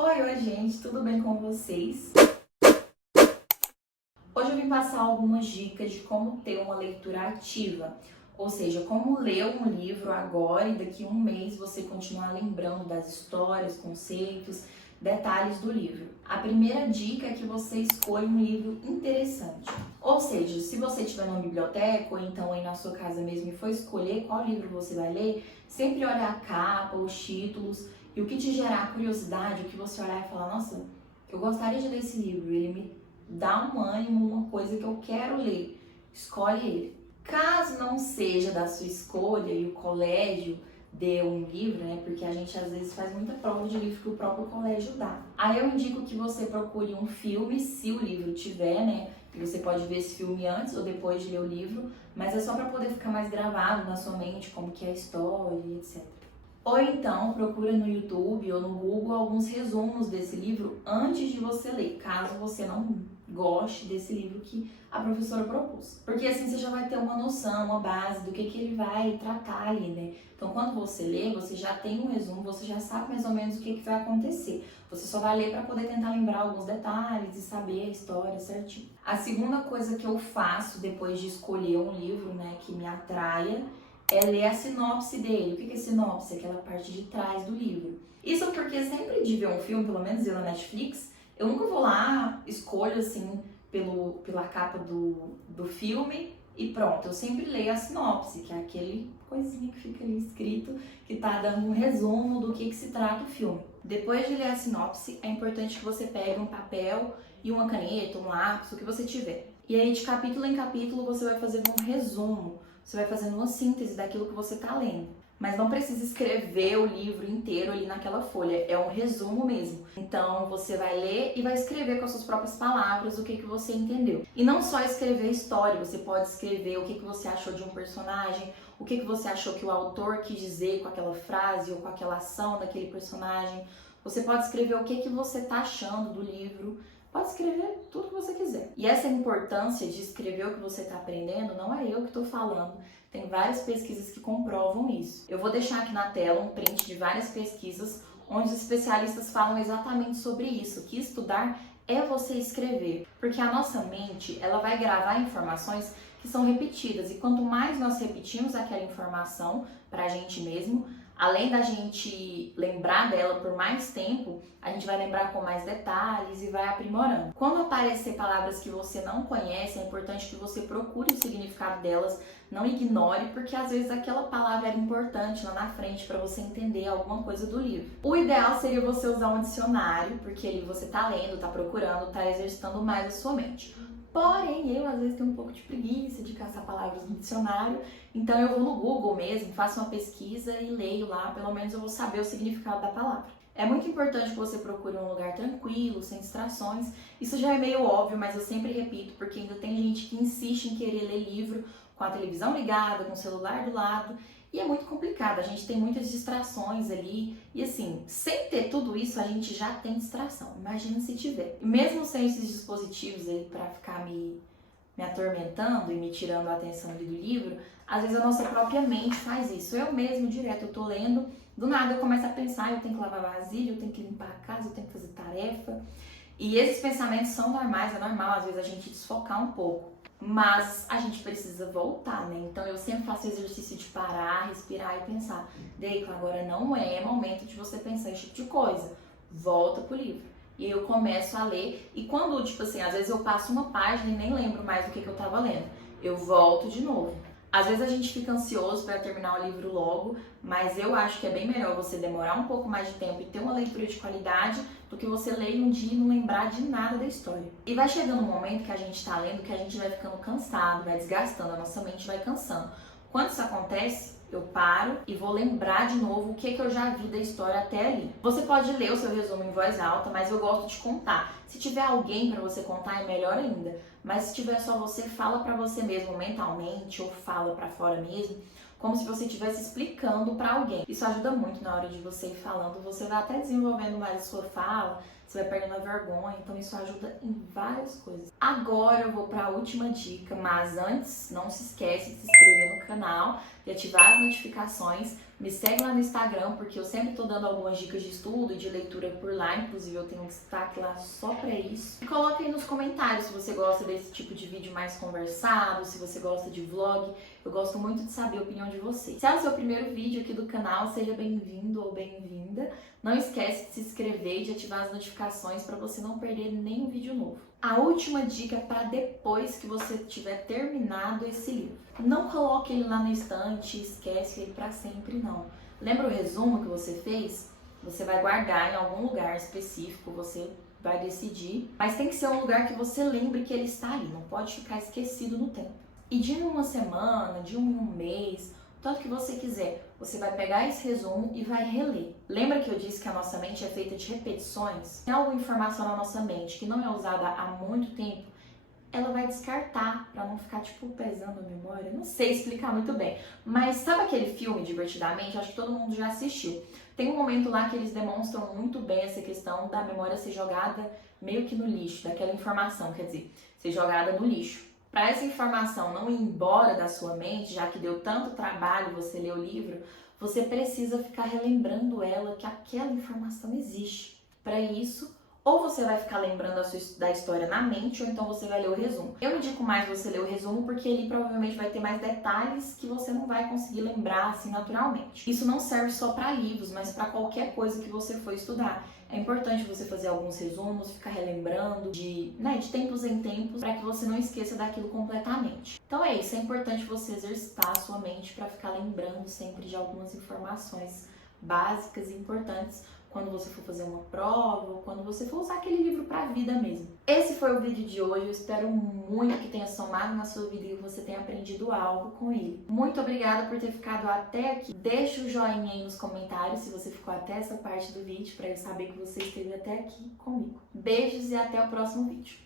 Oi, gente, tudo bem com vocês? Hoje eu vim passar algumas dicas de como ter uma leitura ativa, ou seja, como ler um livro agora e daqui a um mês você continuar lembrando das histórias, conceitos, detalhes do livro. A primeira dica é que você escolha um livro interessante. Ou seja, se você estiver numa biblioteca ou então aí na sua casa mesmo e for escolher qual livro você vai ler, sempre olhe a capa, os títulos e o que te gerar curiosidade, o que você olhar e falar, nossa, eu gostaria de ler esse livro, ele me dá um ânimo, uma coisa que eu quero ler, escolhe ele. Caso não seja da sua escolha e o colégio dê um livro, né? Porque a gente às vezes faz muita prova de livro que o próprio colégio dá. Aí eu indico que você procure um filme, se o livro tiver, né? E você pode ver esse filme antes ou depois de ler o livro, mas é só para poder ficar mais gravado na sua mente como que é a história e etc. Ou então procura no YouTube ou no Google alguns resumos desse livro antes de você ler, caso você não goste desse livro que a professora propôs. Porque assim você já vai ter uma noção, uma base do que ele vai tratar ali, né? Então quando você lê, você já tem um resumo, você já sabe mais ou menos o que vai acontecer. Você só vai ler para poder tentar lembrar alguns detalhes e saber a história certinho. A segunda coisa que eu faço depois de escolher um livro, né, que me atraia, é ler a sinopse dele. O que é sinopse? Aquela parte de trás do livro. Isso porque sempre de ver um filme, pelo menos eu na Netflix, eu nunca vou lá, escolho assim pela capa do filme e pronto. Eu sempre leio a sinopse, que é aquele coisinha que fica ali escrito, que tá dando um resumo do que se trata o filme. Depois de ler a sinopse, é importante que você pegue um papel e uma caneta, um lápis, o que você tiver. E aí, de capítulo em capítulo, você vai fazendo um resumo. Você vai fazendo uma síntese daquilo que você está lendo. Mas não precisa escrever o livro inteiro ali naquela folha, é um resumo mesmo. Então você vai ler e vai escrever com as suas próprias palavras o que você entendeu. E não só escrever a história, você pode escrever o que você achou de um personagem, o que você achou que o autor quis dizer com aquela frase ou com aquela ação daquele personagem. Você pode escrever o que você está achando do livro. Pode escrever tudo que você quiser. E essa importância de escrever o que você está aprendendo não é eu que estou falando. Tem várias pesquisas que comprovam isso. Eu vou deixar aqui na tela um print de várias pesquisas onde os especialistas falam exatamente sobre isso, que estudar é você escrever. Porque a nossa mente, ela vai gravar informações que são repetidas. E quanto mais nós repetimos aquela informação para a gente mesmo, além da gente lembrar dela por mais tempo, a gente vai lembrar com mais detalhes e vai aprimorando. Quando aparecer palavras que você não conhece, é importante que você procure o significado delas, não ignore, porque às vezes aquela palavra era importante lá na frente para você entender alguma coisa do livro. O ideal seria você usar um dicionário, porque ali você está lendo, está procurando, está exercitando mais a sua mente. Porém, eu às vezes tenho um pouco de preguiça de caçar palavras no dicionário, então eu vou no Google mesmo, faço uma pesquisa e leio lá, pelo menos eu vou saber o significado da palavra. É muito importante que você procure um lugar tranquilo, sem distrações. Isso já é meio óbvio, mas eu sempre repito, porque ainda tem gente que insiste em querer ler livro com a televisão ligada, com o celular do lado, e é muito complicado, a gente tem muitas distrações ali, e assim, sem ter tudo isso, a gente já tem distração, imagina se tiver. E mesmo sem esses dispositivos aí pra ficar me atormentando e me tirando a atenção ali do livro, às vezes a nossa própria mente faz isso. Eu mesmo, direto, eu tô lendo, do nada eu começo a pensar, eu tenho que lavar vasilha, eu tenho que limpar a casa, eu tenho que fazer tarefa, e esses pensamentos são normais, é normal às vezes a gente desfocar um pouco. Mas a gente precisa voltar, né? Então eu sempre faço o exercício de parar, respirar e pensar. Deicla, agora não é momento de você pensar esse tipo de coisa. Volta pro livro. E aí eu começo a ler. E quando, tipo assim, às vezes eu passo uma página e nem lembro mais do que eu tava lendo. Eu volto de novo. Às vezes a gente fica ansioso para terminar o livro logo, mas eu acho que é bem melhor você demorar um pouco mais de tempo e ter uma leitura de qualidade do que você ler um dia e não lembrar de nada da história. E vai chegando um momento que a gente tá lendo que a gente vai ficando cansado, vai desgastando, a nossa mente vai cansando. Quando isso acontece, eu paro e vou lembrar de novo o que eu já vi da história até ali. Você pode ler o seu resumo em voz alta, mas eu gosto de contar. Se tiver alguém para você contar, é melhor ainda. Mas se tiver só você, fala para você mesmo mentalmente ou fala para fora mesmo, como se você estivesse explicando para alguém. Isso ajuda muito na hora de você ir falando, você vai até desenvolvendo mais a sua fala, você vai perdendo a vergonha, então isso ajuda em várias coisas. Agora eu vou para a última dica, mas antes, não se esquece de se inscrever no canal, de ativar as notificações. Me segue lá no Instagram, porque eu sempre tô dando algumas dicas de estudo e de leitura por lá, inclusive eu tenho um destaque lá só pra isso. E coloca aí nos comentários se você gosta desse tipo de vídeo mais conversado, se você gosta de vlog. Eu gosto muito de saber a opinião de vocês. Se é o seu primeiro vídeo aqui do canal, seja bem-vindo ou bem-vinda. Não esquece de se inscrever e de ativar as notificações para você não perder nenhum vídeo novo. A última dica é para depois que você tiver terminado esse livro. Não coloque ele lá na estante e esquece ele para sempre, não. Lembra o resumo que você fez? Você vai guardar em algum lugar específico, você vai decidir. Mas tem que ser um lugar que você lembre que ele está ali, não pode ficar esquecido no tempo. E de uma semana, de um mês, tanto que você quiser, você vai pegar esse resumo e vai reler. Lembra que eu disse que a nossa mente é feita de repetições? Tem alguma informação na nossa mente que não é usada há muito tempo, ela vai descartar para não ficar, tipo, pesando a memória. Não sei explicar muito bem. Mas sabe aquele filme Divertidamente? Acho que todo mundo já assistiu. Tem um momento lá que eles demonstram muito bem essa questão da memória ser jogada meio que no lixo, daquela informação, quer dizer, ser jogada no lixo. Para essa informação não ir embora da sua mente, já que deu tanto trabalho você ler o livro, você precisa ficar relembrando ela que aquela informação existe. Para isso, ou você vai ficar lembrando da história na mente, ou então você vai ler o resumo. Eu indico mais você ler o resumo porque ele provavelmente vai ter mais detalhes que você não vai conseguir lembrar assim naturalmente. Isso não serve só para livros, mas para qualquer coisa que você for estudar. É importante você fazer alguns resumos, ficar relembrando de tempos em tempos, para que você não esqueça daquilo completamente. Então é isso, é importante você exercitar a sua mente para ficar lembrando sempre de algumas informações básicas e importantes quando você for fazer uma prova ou quando você for usar aquele livro para a vida mesmo. Esse foi o vídeo de hoje, eu espero muito que tenha somado na sua vida e que você tenha aprendido algo com ele. Muito obrigada por ter ficado até aqui. Deixa o joinha aí nos comentários se você ficou até essa parte do vídeo para eu saber que você esteve até aqui comigo. Beijos e até o próximo vídeo.